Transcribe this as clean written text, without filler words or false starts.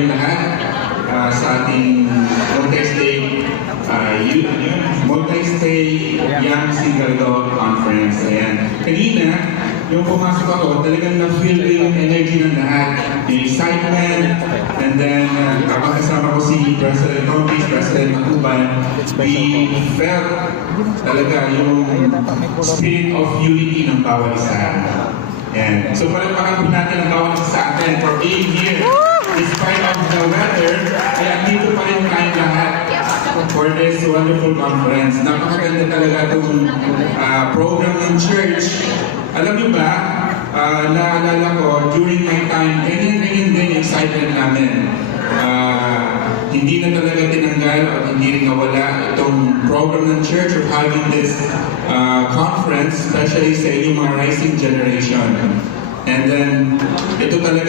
kayong lahat sa ating multi-stay Young Single Adult Conference. Ayan. Kanina, yung pumasok ako, talagang na-feel ko yung energy ng lahat, yung excitement, and then kasama ko si President Tompis, President Matuban, we felt talaga yung spirit of unity ng bawat isa. Ayan. So palagpakan po natin ang bawat isa sa atin for being here. Despite of the weather, ay andito pa rin tayong lahat for this wonderful conference. Napakaganda talaga itong program ng church. Alam niyo ba, naalala ko, during my time, ganyan din excitement namin. Hindi na talaga tinanggal at hindi rin nawala itong program ng church of having this conference, especially sa inyong mga rising generation. And then, ito talaga